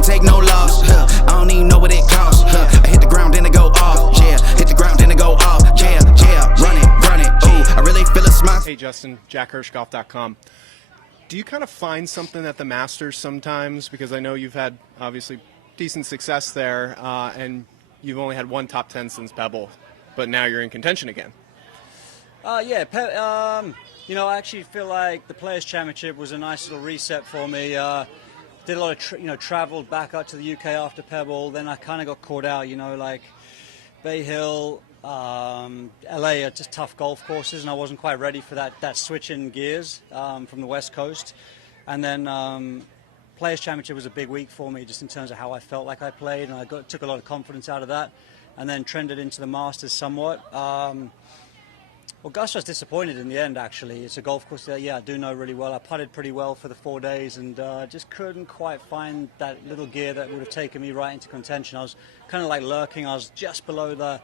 can't take no loss. I don't even know what it costs. I hit the ground, then it go off. Yeah, hit the ground, then it go off. Yeah, run it. Ooh, I really feel a smile. Hey Justin, JackHirschGolf.com. Do you kind of find something at the Masters sometimes? Because I know you've had obviously decent success there, and you've only had one top 10 since Pebble, but now you're in contention again. You know, I actually feel like the Players Championship was a nice little reset for me. Did a lot of, traveled back up to the UK after Pebble. Then I kind of got caught out, like Bay Hill, LA are just tough golf courses, and I wasn't quite ready for that switch in gears from the West Coast. And then Players Championship was a big week for me, just in terms of how I felt like I played, and I took a lot of confidence out of that, and then trended into the Masters somewhat. Augusta was disappointed in the end, actually. It's a golf course that, I do know really well. I putted pretty well for the 4 days, and just couldn't quite find that little gear that would have taken me right into contention. I was kind of like lurking. I was just below I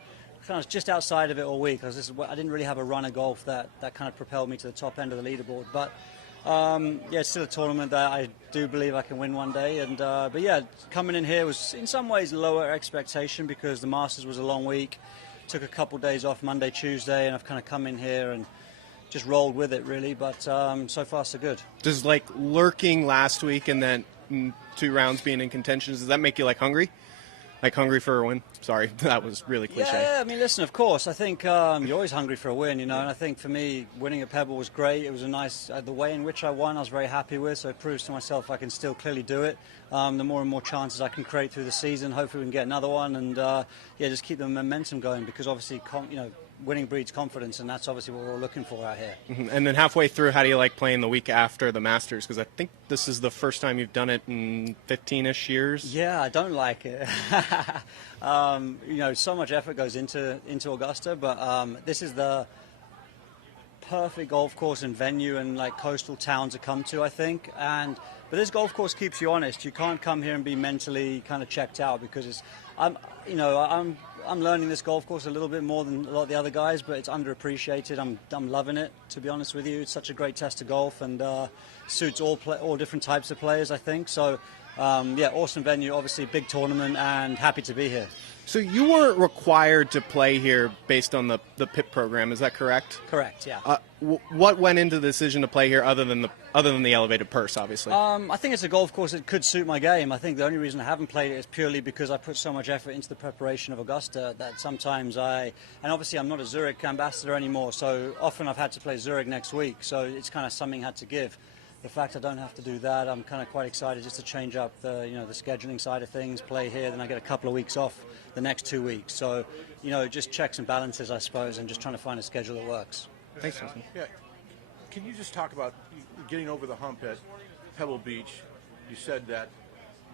was just outside of it all week. I didn't really have a run of golf that kind of propelled me to the top end of the leaderboard. But it's still a tournament that I do believe I can win one day. And but yeah, coming in here was in some ways lower expectation because the Masters was a long week. Took a couple days off Monday, Tuesday, and I've kind of come in here and just rolled with it really. But so far so good. Does like lurking last week and then 2 rounds being in contention, does that make you like hungry? Like hungry for a win? Sorry, that was really cliche. Yeah, I mean, listen, of course. I think you're always hungry for a win, and I think for me, winning at Pebble was great. It was a nice, the way in which I won, I was very happy with, so it proves to myself I can still clearly do it. The more and more chances I can create through the season, hopefully we can get another one, and just keep the momentum going, because obviously, winning breeds confidence, and that's obviously what we're all looking for out here. And then halfway through, how do you like playing the week after the Masters? Because I think this is the first time you've done it in 15-ish years. Yeah, I don't like it. So much effort goes into Augusta, but this is the perfect golf course and venue and like coastal town to come to, I think. But this golf course keeps you honest. You can't come here and be mentally kind of checked out, because I'm learning this golf course a little bit more than a lot of the other guys, but it's underappreciated. I'm loving it, to be honest with you. It's such a great test of golf, and suits all different types of players, I think. So, awesome venue, obviously big tournament, and happy to be here. So you weren't required to play here based on the PIP program, is that correct? Correct, yeah. What went into the decision to play here other than the elevated purse, obviously? I think it's a golf course that could suit my game. I think the only reason I haven't played it is purely because I put so much effort into the preparation of Augusta that sometimes and obviously I'm not a Zurich ambassador anymore, so often I've had to play Zurich next week, so it's kind of something I had to give. The fact I don't have to do that, I'm kind of quite excited just to change up the scheduling side of things, play here, then I get a couple of weeks off the next 2 weeks. So, just checks and balances, I suppose, and just trying to find a schedule that works. Thanks, Justin. Yeah. Can you just talk about getting over the hump at Pebble Beach? You said that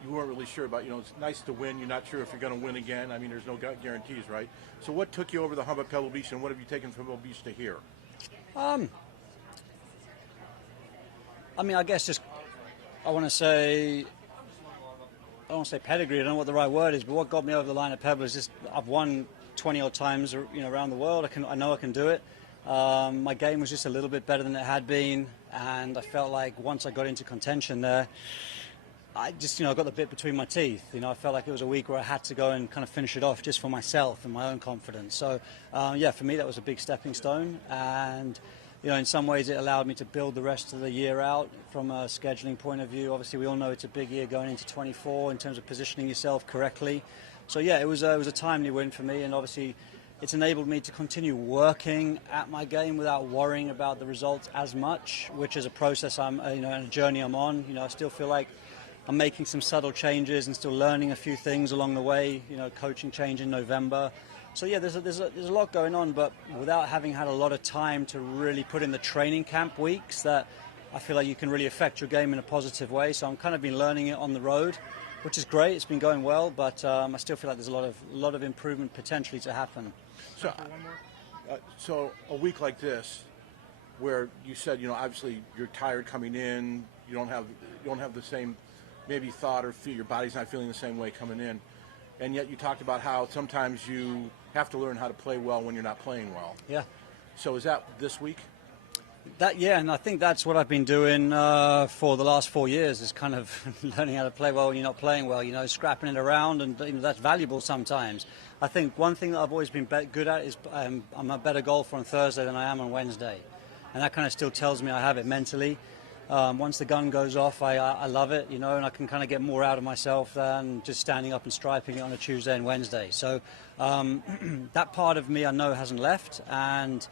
you weren't really sure about, it's nice to win. You're not sure if you're going to win again. I mean, there's no guarantees, right? So what took you over the hump at Pebble Beach, and what have you taken from Pebble Beach to here? I mean, I guess I don't want to say pedigree, I don't know what the right word is, but what got me over the line at Pebble is just I've won 20-odd times, around the world. I know I can do it. My game was just a little bit better than it had been, and I felt like once I got into contention there, I just, got the bit between my teeth. I felt like it was a week where I had to go and kind of finish it off just for myself and my own confidence. So, for me that was a big stepping stone, and in some ways it allowed me to build the rest of the year out from a scheduling point of view. Obviously, we all know it's a big year going into 24 in terms of positioning yourself correctly. So yeah, it was a timely win for me, and obviously it's enabled me to continue working at my game without worrying about the results as much, which is a process and a journey I'm on. I still feel like I'm making some subtle changes and still learning a few things along the way. Coaching change in November. So yeah, there's a lot going on, but without having had a lot of time to really put in the training camp weeks that I feel like you can really affect your game in a positive way. So I'm kind of been learning it on the road, which is great. It's been going well, but I still feel like there's a lot of improvement potentially to happen. So a week like this, where you said obviously you're tired coming in, you don't have the same maybe thought or feel, your body's not feeling the same way coming in. And yet you talked about how sometimes you have to learn how to play well when you're not playing well. Yeah. So is that this week? Yeah, and I think that's what I've been doing for the last 4 years, is kind of learning how to play well when you're not playing well, you know, scrapping it around, and that's valuable sometimes. I think one thing that I've always been good at is I'm a better golfer on Thursday than I am on Wednesday, and that kind of still tells me I have it mentally. Once the gun goes off, I love it, you know, and I can kind of get more out of myself than just standing up and striping it on a Tuesday and Wednesday. So that part of me I know hasn't left, and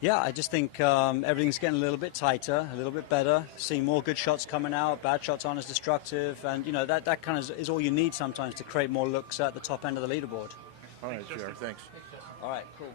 yeah, I just think everything's getting a little bit tighter, a little bit better, seeing more good shots coming out, bad shots aren't as destructive, and you know, that kind of is all you need sometimes to create more looks at the top end of the leaderboard. All right, Jared, thanks. All right, cool.